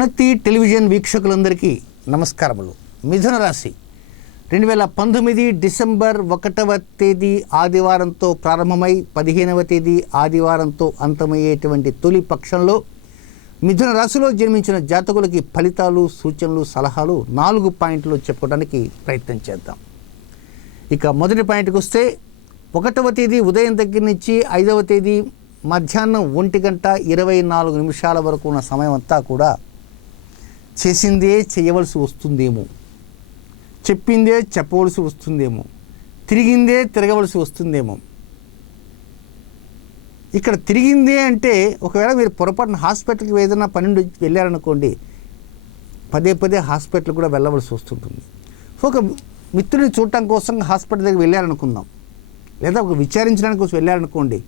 ప్రణతి television వీక్షకులందరికీ నమస్కారములు. మిథున రాశి 2019 డిసెంబర్ 1వ తేదీ ఆదివారంతో ప్రారంభమై 15వ తేదీ ఆదివారంతో అంతమయ్యేటువంటి తొలి పక్షంలో మిథున రాశిలో జన్మించిన జాతకులకి ఫలితాలు, సూచనలు, సలహాలు 4 పాయింట్లు చెప్పుకోవడానికి ప్రయత్నం చేద్దాం. ఇక మొదటి పాయింట్కి వస్తే 1వ తేదీ ఉదయం దగ్గర నుంచి 5వ తేదీ మధ్యాహ్నం 1:24 వరకు ఉన్న సమయం అంతా కూడా చేసిందే చేయవలసి వస్తుందేమో, చెప్పిందే చెప్పవలసి వస్తుందేమో, తిరిగిందే తిరగవలసి వస్తుందేమో. ఇక్కడ తిరిగిందే అంటే ఒకవేళ మీరు పొరపాటున హాస్పిటల్కి ఏదైనా పన్నెండు వెళ్ళారనుకోండి, పదే పదే హాస్పిటల్ కూడా వెళ్ళవలసి వస్తుంటుంది. ఒక మిత్రుడిని చూడటం కోసం హాస్పిటల్ దగ్గర వెళ్ళారనుకుందాం, లేదా ఒక విచారించడానికి కోసం వెళ్ళారనుకోండి,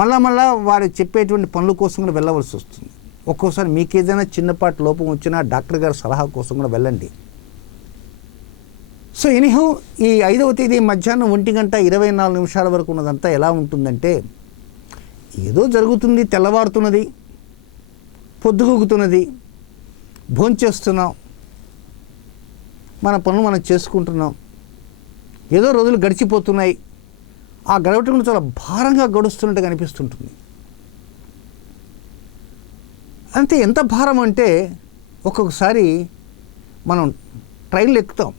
మళ్ళా వారు చెప్పేటువంటి పనుల కోసం కూడా వెళ్ళవలసి వస్తుంది. ఒక్కోసారి మీకు ఏదైనా చిన్నపాటి లోపం వచ్చినా డాక్టర్ గారి సలహా కోసం కూడా వెళ్ళండి. సో ఎనీహౌ ఈ 5వ తేదీ మధ్యాహ్నం 1:24 వరకు ఉన్నదంతా ఎలా ఉంటుందంటే, ఏదో జరుగుతుంది, తెల్లవారుతున్నది, పొద్దుగూకుతున్నది, భోంచేస్తున్నాం, మన పనులు మనం చేసుకుంటున్నాం, ఏదో రోజులు గడిచిపోతున్నాయి. ఆ గడవటం కూడా చాలా భారంగా గడుస్తున్నట్టుగా అనిపిస్తుంటుంది. అంతే. ఎంత భారం అంటే, ఒక్కొక్కసారి మనం ట్రైన్లు ఎక్కుతాం,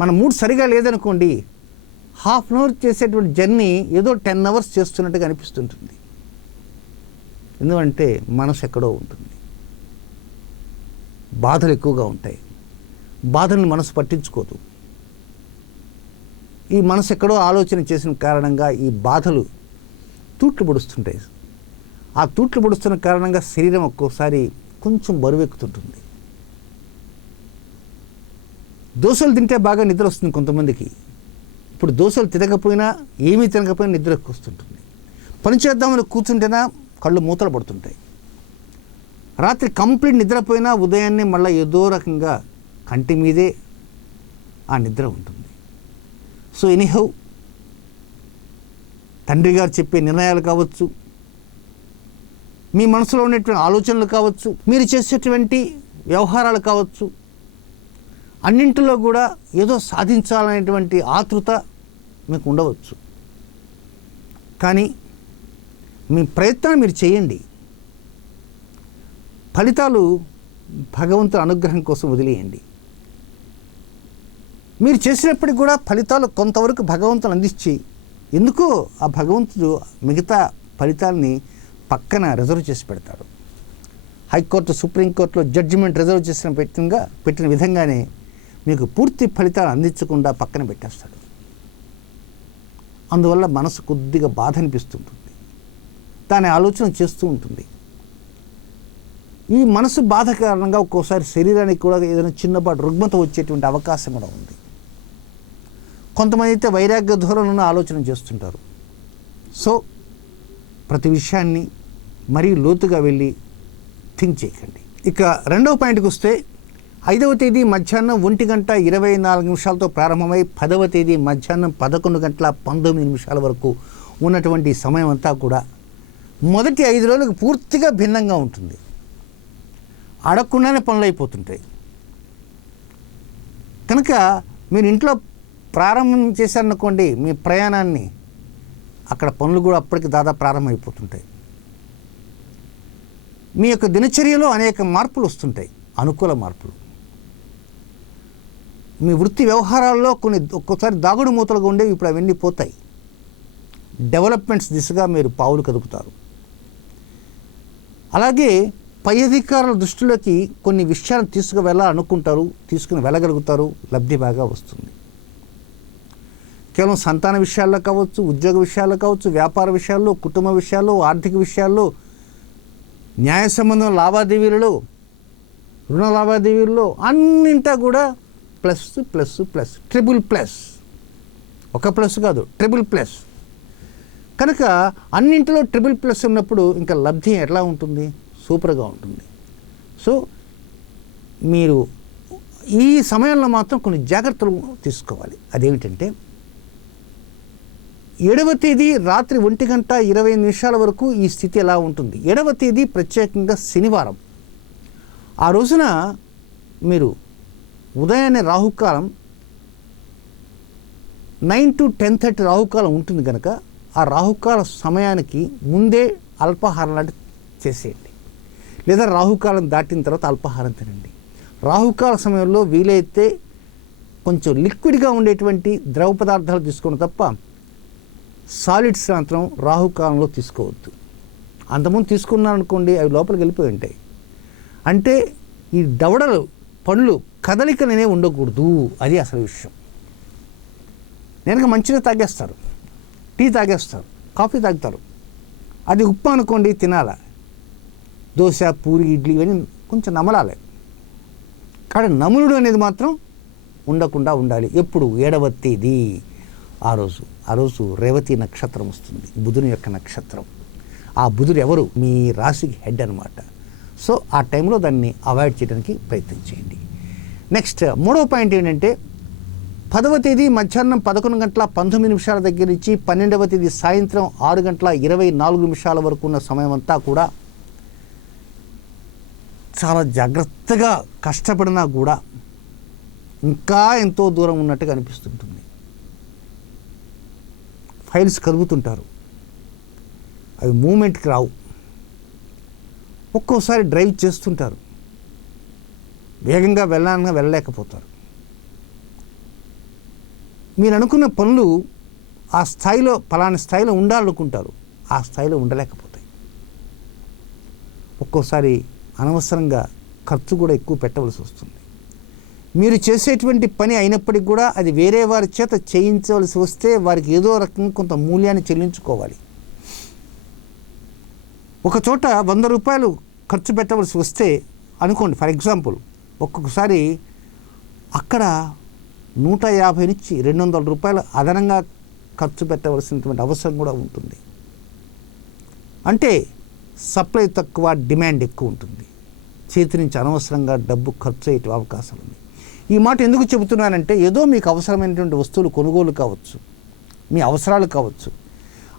మన మూడ్ సరిగా లేదనుకోండి, ½ అవర్ చేసేటువంటి జర్నీ ఏదో 10 అవర్స్ చేస్తున్నట్టుగా అనిపిస్తుంటుంది. ఎందుకంటే మనసు ఎక్కడో ఉంటుంది, బాధలు ఎక్కువగా ఉంటాయి. బాధలను మనసు పట్టించుకోదు. ఈ మనసు ఎక్కడో ఆలోచన చేసిన కారణంగా ఈ బాధలు తూట్లు పొడుస్తుంటాయి. ఆ తూట్లు పొడుస్తున్న కారణంగా శరీరం ఒక్కోసారి కొంచెం బరువెక్కుతుంటుంది. దోశలు తింటే బాగా నిద్ర వస్తుంది కొంతమందికి. ఇప్పుడు దోశలు తినకపోయినా, ఏమీ తినకపోయినా నిద్ర వస్తుంటుంది. పని చేద్దామని కూర్చుంటేనా కళ్ళు మూతలు పడుతుంటాయి. రాత్రి కంప్లీట్ నిద్రపోయినా ఉదయాన్నే మళ్ళీ ఏదో రకంగా కంటి మీదే ఆ నిద్ర ఉంటుంది. సో ఎనీహౌ, తండ్రి గారు చెప్పే నిర్ణయాలు కావచ్చు, మీ మనసులో ఉండేటువంటి ఆలోచనలు కావచ్చు, మీరు చేసేటువంటి వ్యవహారాలు కావచ్చు, అన్నింటిలో కూడా ఏదో సాధించాలనేటువంటి ఆతృత మీకు ఉండవచ్చు. కానీ మీ ప్రయత్నం మీరు చేయండి. ఫలితాలు భగవంతుని అనుగ్రహం కోసం వదిలేయండి. మీరు చేసినప్పటికి కూడా ఫలితాలు కొంతవరకు భగవంతుని అందించి, ఎందుకో ఆ భగవంతుడు మిగతా ఫలితాలని పక్కన రిజర్వ్ చేసి పెడతాడు. హైకోర్టు, సుప్రీంకోర్టులో జడ్జిమెంట్ రిజర్వ్ చేసిన పెట్టిన విధంగానే మీకు పూర్తి ఫలితాలు అందించకుండా పక్కన పెట్టేస్తాడు. అందువల్ల మనసు కొద్దిగా బాధ అనిపిస్తుంటుంది, దాని ఆలోచన చేస్తూ ఉంటుంది. ఈ మనసు బాధ కారణంగా ఒక్కోసారి శరీరానికి కూడా ఏదైనా చిన్నపాటి రుగ్మత వచ్చేటువంటి అవకాశం కూడా ఉంది. కొంతమంది అయితే వైరాగ్య ధోరణిలో ఆలోచన చేస్తుంటారు. సో ప్రతి విషయాన్ని మరీ లోతుగా వెళ్ళి థింక్ చేయకండి. ఇక 2వ పాయింట్కి వస్తే, 5వ తేదీ మధ్యాహ్నం 1:24 ప్రారంభమై 10వ తేదీ మధ్యాహ్నం 11:19 వరకు ఉన్నటువంటి సమయం అంతా కూడా మొదటి 5 రోజులకు పూర్తిగా భిన్నంగా ఉంటుంది. అడగకుండానే పనులు అయిపోతుంటాయి. కనుక మీరు ఇంట్లో ప్రారంభం చేశారనుకోండి మీ ప్రయాణాన్ని, అక్కడ పనులు కూడా అప్పటికి దాదాపు ప్రారంభమైపోతుంటాయి. మీ యొక్క దినచర్యలో అనేక మార్పులు వస్తుంటాయి, అనుకూల మార్పులు. మీ వృత్తి వ్యవహారాల్లో కొన్ని ఒక్కోసారి దాగుడు మూతలుగా ఉండేవి, ఇప్పుడు అవన్నీ పోతాయి. డెవలప్మెంట్స్ దిశగా మీరు పావులు కదుపుతారు. అలాగే పై అధికారుల దృష్టిలోకి కొన్ని విషయాలను తీసుకుని వెళ్ళగలుగుతారు. లబ్ధి బాగా వస్తుంది. కేవలం సంతాన విషయాల్లో కావచ్చు, ఉద్యోగ విషయాల్లో కావచ్చు, వ్యాపార విషయాల్లో, కుటుంబ విషయాల్లో, ఆర్థిక విషయాల్లో, న్యాయ సంబంధం లావాదేవీలలో, రుణ లావాదేవీలలో అన్నింటా కూడా plus plus plus, triple plus. ఒక ప్లస్ కాదు, ట్రిపుల్ ప్లస్. కనుక అన్నింటిలో ట్రిపుల్ ప్లస్ ఉన్నప్పుడు ఇంకా లబ్ధి ఎట్లా ఉంటుంది? సూపర్గా ఉంటుంది. సో మీరు ఈ సమయంలో మాత్రం కొన్ని జాగ్రత్తలు తీసుకోవాలి. అదేమిటంటే, 7వ తేదీ రాత్రి 1:25 వరకు ఈ స్థితి ఎలా ఉంటుంది? 7వ తేదీ ప్రత్యేకంగా శనివారం. ఆ రోజున మీరు ఉదయాన్నే రాహుకాలం 9 to 10:30 రాహుకాలం ఉంటుంది కనుక ఆ రాహుకాల సమయానికి ముందే అల్పాహారం లాంటి చేసేయండి, లేదా రాహుకాలం దాటిన తర్వాత అల్పాహారం తినండి. రాహుకాల సమయంలో వీలైతే కొంచెం లిక్విడ్గా ఉండేటువంటి ద్రవ పదార్థాలు తీసుకోవడం తప్ప సాలిడ్స్ మాత్రం రాహుకాలంలో తీసుకోవద్దు. అంతకుముందు తీసుకున్నారనుకోండి, అవి లోపలికి వెళ్ళిపోయి ఉంటాయి. అంటే ఈ దవడలు పండ్లు కదలికలనే ఉండకూడదు, అది అసలు విషయం. నేను మంచిగా తాగేస్తారు, టీ తాగేస్తారు, కాఫీ తాగుతారు. అది ఉప్మా అనుకోండి తినాలా, దోశ పూరి ఇడ్లీ ఇవన్నీ కొంచెం నమలాలి. కానీ నములుడు అనేది మాత్రం ఉండకుండా ఉండాలి. ఎప్పుడు 7వ తేదీ ఆ రోజు రేవతి నక్షత్రం వస్తుంది, బుధుని యొక్క నక్షత్రం. ఆ బుధుడు ఎవరు? మీ రాశికి హెడ్ అనమాట. సో ఆ టైంలో దాన్ని అవాయిడ్ చేయడానికి ప్రయత్నం చేయండి. నెక్స్ట్ 3వ పాయింట్ ఏంటంటే 10వ తేదీ మధ్యాహ్నం 11:19 దగ్గర నుంచి 12వ తేదీ సాయంత్రం 6:24 వరకు ఉన్న సమయం అంతా కూడా చాలా జాగ్రత్తగా కష్టపడినా కూడా ఇంకా ఎంతో దూరం ఉన్నట్టుగా అనిపిస్తుంటుంది. ఫైల్స్ కదుపుతుంటారు, అవి మూమెంట్కి రావు. ఒక్కోసారి డ్రైవ్ చేస్తుంటారు, వేగంగా వెళ్ళలేకపోతారు. మీరు అనుకున్న పనులు ఆ స్థాయిలో పలానా స్థాయిలో ఉండాలనుకుంటారు, ఆ స్థాయిలో ఉండలేకపోతాయి. ఒక్కోసారి అనవసరంగా ఖర్చు కూడా ఎక్కువ పెట్టవలసి వస్తుంది. మీరు చేసేటువంటి పని అయినప్పటికీ కూడా అది వేరే వారి చేత చేయించవలసి వస్తే వారికి ఏదో రకంగా కొంత మూల్యాన్ని చెల్లించుకోవాలి. ఒక చోట 100 రూపాయలు ఖర్చు పెట్టవలసి వస్తే అనుకోండి, ఫర్ ఎగ్జాంపుల్, ఒక్కొక్కసారి అక్కడ 150 నుంచి 200 రూపాయలు అదనంగా ఖర్చు పెట్టవలసినటువంటి అవసరం కూడా ఉంటుంది. అంటే సప్లై తక్కువ, డిమాండ్ ఎక్కువ ఉంటుంది. చేతి నుంచి అనవసరంగా డబ్బు ఖర్చు అయ్యే అవకాశాలు ఉంది. ఈ మాట ఎందుకు చెబుతున్నానంటే, ఏదో మీకు అవసరమైనటువంటి వస్తువులు కొనుగోలు కావచ్చు, మీ అవసరాలు కావచ్చు,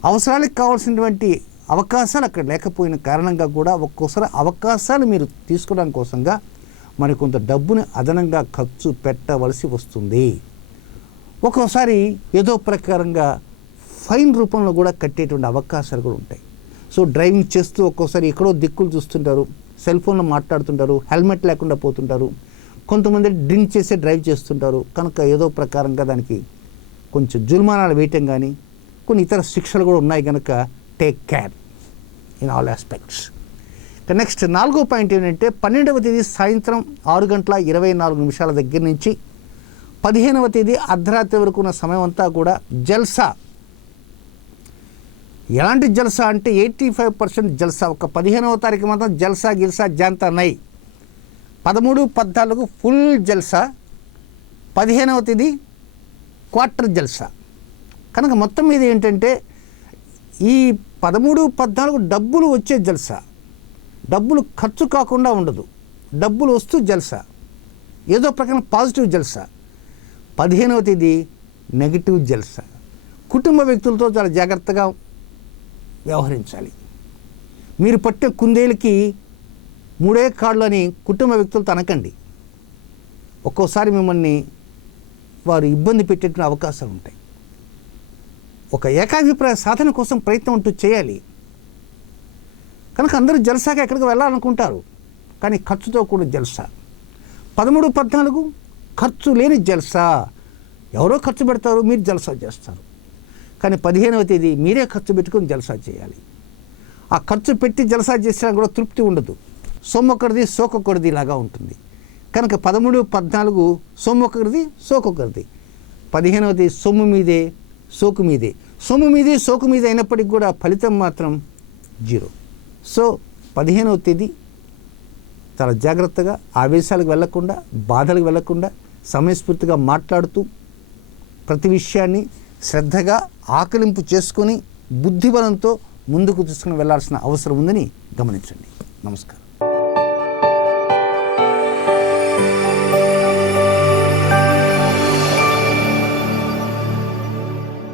అవసరాలకు కావాల్సినటువంటి అవకాశాలు అక్కడ లేకపోయిన కారణంగా కూడా ఒక్కోసారి అవకాశాలు మీరు తీసుకోవడానికి కోసంగా మరి కొంత డబ్బుని అదనంగా ఖర్చు పెట్టవలసి వస్తుంది. ఒక్కోసారి ఏదో ప్రకారంగా ఫైన్ రూపంలో కూడా కట్టేటువంటి అవకాశాలు కూడా ఉంటాయి. సో డ్రైవింగ్ చేస్తూ ఒక్కోసారి ఎక్కడో దిక్కులు చూస్తుంటారు, సెల్ ఫోన్లో మాట్లాడుతుంటారు, హెల్మెట్ లేకుండా పోతుంటారు, కొంతమంది డ్రింక్ చేసే డ్రైవ్ చేస్తుంటారు. కనుక ఏదో ప్రకారంగా దానికి కొంచెం జుల్మానాలు వేయటం కానీ కొన్ని ఇతర శిక్షలు కూడా ఉన్నాయి. కనుక take care in all aspects. Next 4వ పాయింట్ ఏంటంటే 12వ తేదీ సాయంత్రం 6:24 దగ్గర నుంచి 15వ తేదీ అర్ధరాత్రి వరకు ఉన్న సమయం అంతా కూడా జల్సా. ఎలాంటి జల్సా అంటే 85% జల్సా. ఒక 15వ తారీఖు మాత్రం జల్సా గిల్సా జాంతా నై, 13, 14 ఫుల్ జల్సా, 15వ తేదీ క్వార్టర్ జల్సా. కనుక మొత్తం మీద ఏంటంటే ఈ 13, 14 డబ్బులు వచ్చే జల్సా, డబ్బులు ఖర్చు కాకుండా ఉండదు, డబ్బులు వస్తూ జల్సా, ఏదో ప్రకారం పాజిటివ్ జల్సా. 15వ తేదీ నెగిటివ్ జల్సా. కుటుంబ వ్యక్తులతో చాలా జాగ్రత్తగా వ్యవహరించాలి. మీరు పట్టే కుందేలకి 3 కాళ్ళు అని కుటుంబ వ్యక్తులతో అనకండి. ఒక్కోసారి మిమ్మల్ని వారు ఇబ్బంది పెట్టేటువంటి అవకాశాలు ఉంటాయి. ఒక ఏకాభిప్రాయ సాధన కోసం ప్రయత్నం అంటూ చేయాలి. కనుక అందరూ జల్సాగా ఎక్కడికి వెళ్ళాలనుకుంటారు, కానీ ఖర్చుతో కూడా జల్సా. 13, 14 ఖర్చు లేని జల్సా. ఎవరో ఖర్చు పెడతారు, మీరు జల్సా చేస్తారు. కానీ 15వ తేదీ మీరే ఖర్చు పెట్టుకొని జల్సా చేయాలి. ఆ ఖర్చు పెట్టి జల్సా చేసినా కూడా తృప్తి ఉండదు, సొమ్మొక్కడిది సోకొక్కడిది లాగా ఉంటుంది. కనుక 13, 14 సొమ్మొక్కడిది సోకొక్కడిది. 15వ తేదీ సొమ్ము మీదే సోకు మీదే. సొమ్ము మీదే సోకు మీదే అయినప్పటికీ కూడా ఫలితం మాత్రం 0. సో 15వ తేదీ చాలా జాగ్రత్తగా, ఆవేశాలకు వెళ్లకుండా, బాధలకు వెళ్లకుండా, సమయస్ఫూర్తిగా మాట్లాడుతూ ప్రతి విషయాన్ని శ్రద్ధగా ఆకలింపు చేసుకొని బుద్ధిబలంతో ముందుకు తీసుకుని వెళ్లాల్సిన అవసరం ఉందని గమనించండి. నమస్కారం.